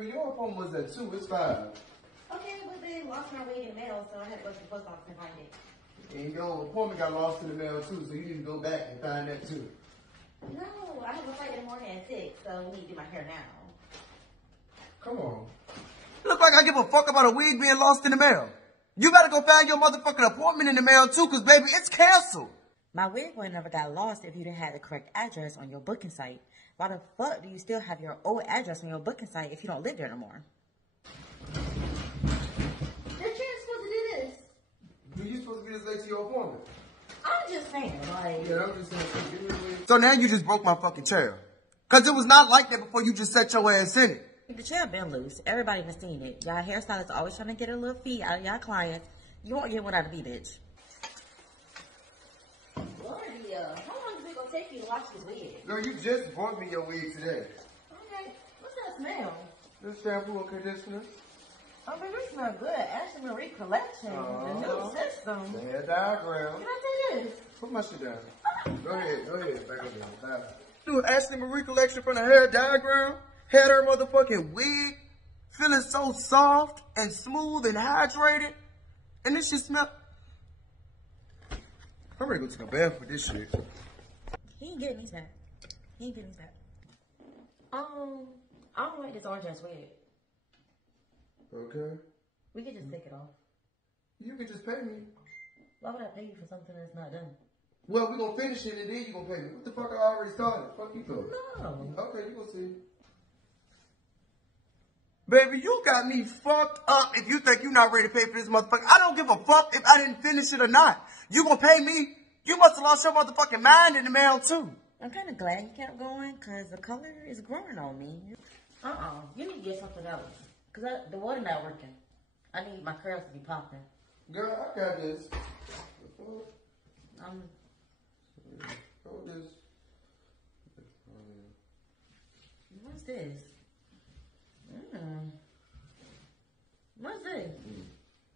baby, your appointment was at 2. It's 5. Okay, but they lost my wig in the mail, so I had to go to the post office and find it. And your appointment got lost in the mail too, so you need to go back and find that too. No, I have a flight in the morning at 6, so we need to do my hair now. Come on. Look like I give a fuck about a wig being lost in the mail. You better go find your motherfucking appointment in the mail too, cause baby, it's canceled. My wig would never got lost if you didn't have the correct address on your booking site. Why the fuck do you still have your old address on your booking site if you don't live there no more? You're supposed to do this. You supposed to be this late to your appointment. I'm just saying, like... Yeah, I'm just saying. So now you just broke my fucking chair. Cause it was not like that before you just set your ass in it. The chair been loose. Everybody been seeing it. Y'all hairstylists always trying to get a little fee out of y'all clients. You won't get one out of me, bitch. Gloria, how long is it gonna take you to wash this wig? Girl, you just brought me your wig today. Okay, what's that smell? This shampoo and conditioner. Oh, baby, it smells good. Ashley Marie Collection, the new system. The hair diagram. Can I say this? Put my shit down. Go ahead. Back up there. Dude, Ashley Marie Collection from the hair diagram had her motherfucking wig feeling so soft and smooth and hydrated. And this shit smell. I'm ready to go take a bath for this shit. He ain't getting these back. I don't like this orange ass wig. Okay. We could just take it off. You can just pay me. Why would I pay you for something that's not done? Well, we gonna finish it and then you gonna pay me. What the fuck? I already started. Fuck you thought. No. Okay, you gonna see. Baby, you got me fucked up if you think you're not ready to pay for this motherfucker. I don't give a fuck if I didn't finish it or not. You gonna pay me? You must have lost your motherfucking mind in the mail too. I'm kind of glad you kept going because the color is growing on me. You need to get something else because the water not working. I need my curls to be popping. Girl, I got this. Hold this. What's this? What's this?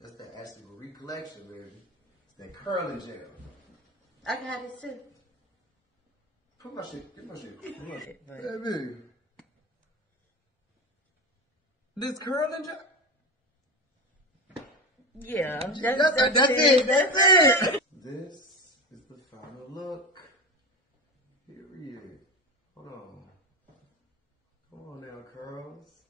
That's the Ashley Marie Collection, baby. It's that curling gel. I can have this too. Put my shit. Get my shit. But... Baby. This curling gel? Yeah. That's it. This is the final look. Period. Hold on. Come on now, curls.